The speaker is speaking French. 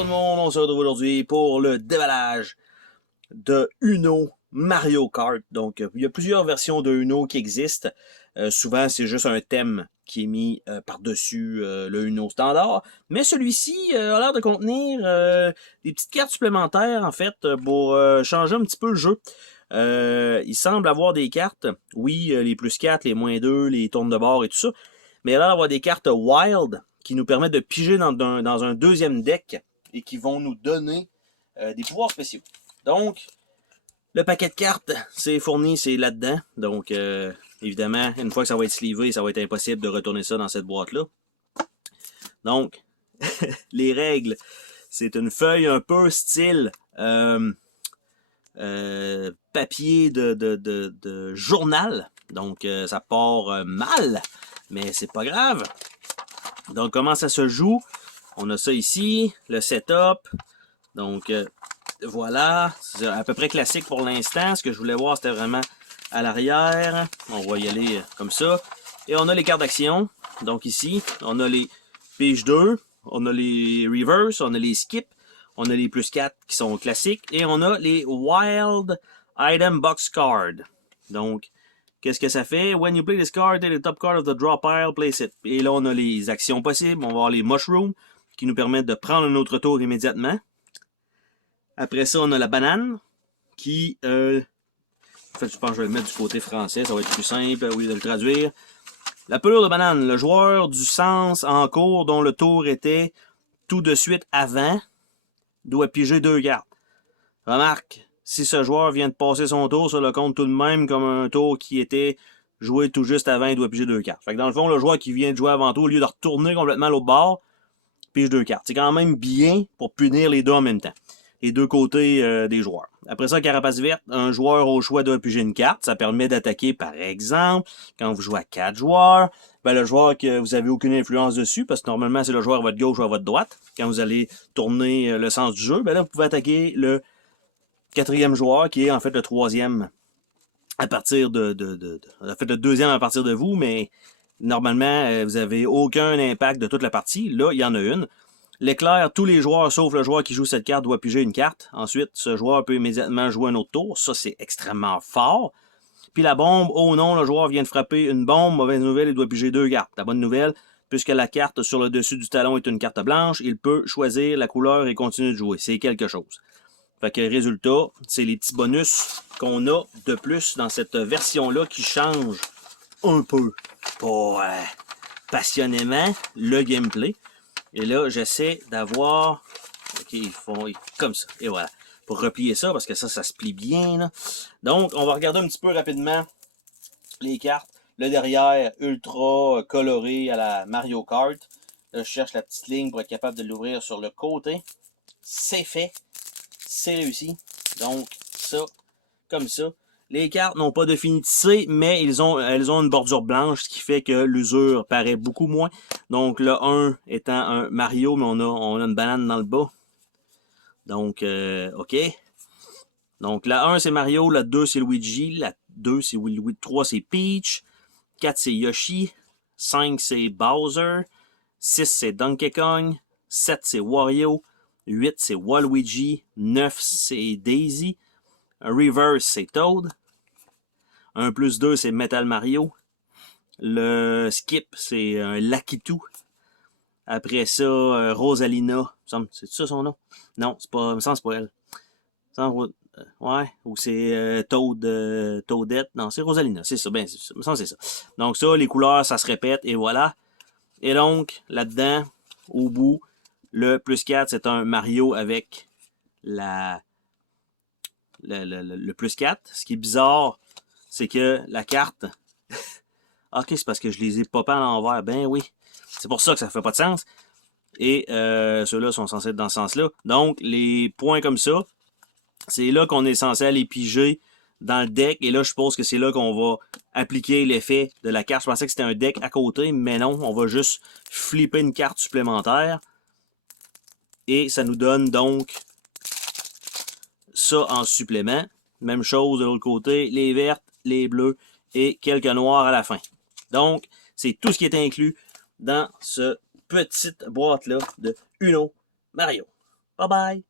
tout le monde, on se retrouve aujourd'hui pour le déballage de Uno Mario Kart. Donc, il y a plusieurs versions de Uno qui existent. Souvent, c'est juste un thème qui est mis par-dessus le Uno standard. Mais celui-ci a l'air de contenir des petites cartes supplémentaires, en fait, pour changer un petit peu le jeu. Il semble avoir des cartes, oui, les plus 4, les moins 2, les tournes de bord et tout ça. Mais il a l'air d'avoir des cartes Wild qui nous permettent de piger dans un deuxième deck et qui vont nous donner des pouvoirs spéciaux. Donc, le paquet de cartes, c'est fourni, c'est là-dedans. Donc, évidemment, une fois que ça va être slivé, ça va être impossible de retourner ça dans cette boîte-là. Donc, les règles, c'est une feuille un peu style papier de journal. Donc, ça part mal, mais c'est pas grave. Donc, comment ça se joue? On a ça ici, le setup. Donc, voilà, c'est à peu près classique pour l'instant. Ce que je voulais voir, c'était vraiment à l'arrière. On va y aller comme ça. Et on a les cartes d'action. Donc ici, on a les pige 2, on a les reverse, on a les skip, on a les plus 4 qui sont classiques. Et on a les wild item box card. Donc, qu'est-ce que ça fait? When you play this card, take the top card of the draw pile, place it. Et là, on a les actions possibles. On va avoir les mushrooms qui nous permettent de prendre un autre tour immédiatement. Après ça, on a la banane qui... en fait, je pense que je vais le mettre du côté français. Ça va être plus simple, oui, de le traduire. La pelure de banane. Le joueur du sens en cours dont le tour était tout de suite avant doit piger 2 cartes. Remarque, si ce joueur vient de passer son tour, ça le compte tout de même comme un tour qui était joué tout juste avant, il doit piger 2 cartes. Fait que dans le fond, le joueur qui vient de jouer avant tout, au lieu de retourner complètement à l'autre bord, pige 2 cartes. C'est quand même bien pour punir les deux en même temps. Les deux côtés des joueurs. Après ça, carapace verte, un joueur au choix doit piger une carte. Ça permet d'attaquer, par exemple, quand vous jouez à 4 joueurs, ben le joueur que vous avez aucune influence dessus, parce que normalement, c'est le joueur à votre gauche ou à votre droite. Quand vous allez tourner le sens du jeu, ben là, vous pouvez attaquer le 4e joueur, qui est en fait le 3e à partir en fait, le 2e à partir de vous, mais normalement, vous avez aucun impact de toute la partie. Là, il y en a une. L'éclair, tous les joueurs, sauf le joueur qui joue cette carte, doit piger une carte. Ensuite, ce joueur peut immédiatement jouer un autre tour. Ça, c'est extrêmement fort. Puis la bombe, oh non, le joueur vient de frapper une bombe. Mauvaise nouvelle, il doit piger 2 cartes. La bonne nouvelle, puisque la carte sur le dessus du talon est une carte blanche, il peut choisir la couleur et continuer de jouer. C'est quelque chose. Fait que résultat, c'est les petits bonus qu'on a de plus dans cette version-là qui change un peu, pas passionnément, le gameplay. Et là, j'essaie d'avoir... OK, ils font comme ça. Et voilà. Pour replier ça, parce que ça se plie bien. Là. Donc, on va regarder un petit peu rapidement les cartes. Le derrière, ultra coloré à la Mario Kart. Là, je cherche la petite ligne pour être capable de l'ouvrir sur le côté. C'est fait. C'est réussi. Donc, ça, comme ça. Les cartes n'ont pas de finité, mais elles ont une bordure blanche, ce qui fait que l'usure paraît beaucoup moins. Donc, le 1 étant un Mario, mais on a une banane dans le bas. Donc, OK. Donc, la 1, c'est Mario. La 2, c'est Luigi. La 2, c'est Luigi. 3, c'est Peach. 4, c'est Yoshi. 5, c'est Bowser. 6, c'est Donkey Kong. 7, c'est Wario. 8, c'est Waluigi. 9, c'est Daisy. Reverse, c'est Toad. 1 plus 2, c'est Metal Mario. Le skip, c'est un Lakitu. Après ça, Rosalina. C'est ça son nom? Non, c'est pas. Me semble c'est pas elle. Ouais, ou c'est Toadette. Non, c'est Rosalina. C'est ça. Ben, me semble c'est ça. Donc ça, les couleurs, ça se répète et voilà. Et donc, là-dedans, au bout, le plus 4, c'est un Mario avec le plus 4. Ce qui est bizarre, c'est que la carte... ok, c'est parce que je les ai popés à l'envers. Ben oui. C'est pour ça que ça fait pas de sens. Et ceux-là sont censés être dans ce sens-là. Donc, les points comme ça, c'est là qu'on est censé aller piger dans le deck. Et là, je suppose que c'est là qu'on va appliquer l'effet de la carte. Je pensais que c'était un deck à côté, mais non. On va juste flipper une carte supplémentaire. Et ça nous donne donc ça en supplément. Même chose de l'autre côté. Les vertes, les bleus et quelques noirs à la fin. Donc, c'est tout ce qui est inclus dans ce petite boîte-là de Uno Mario. Bye bye!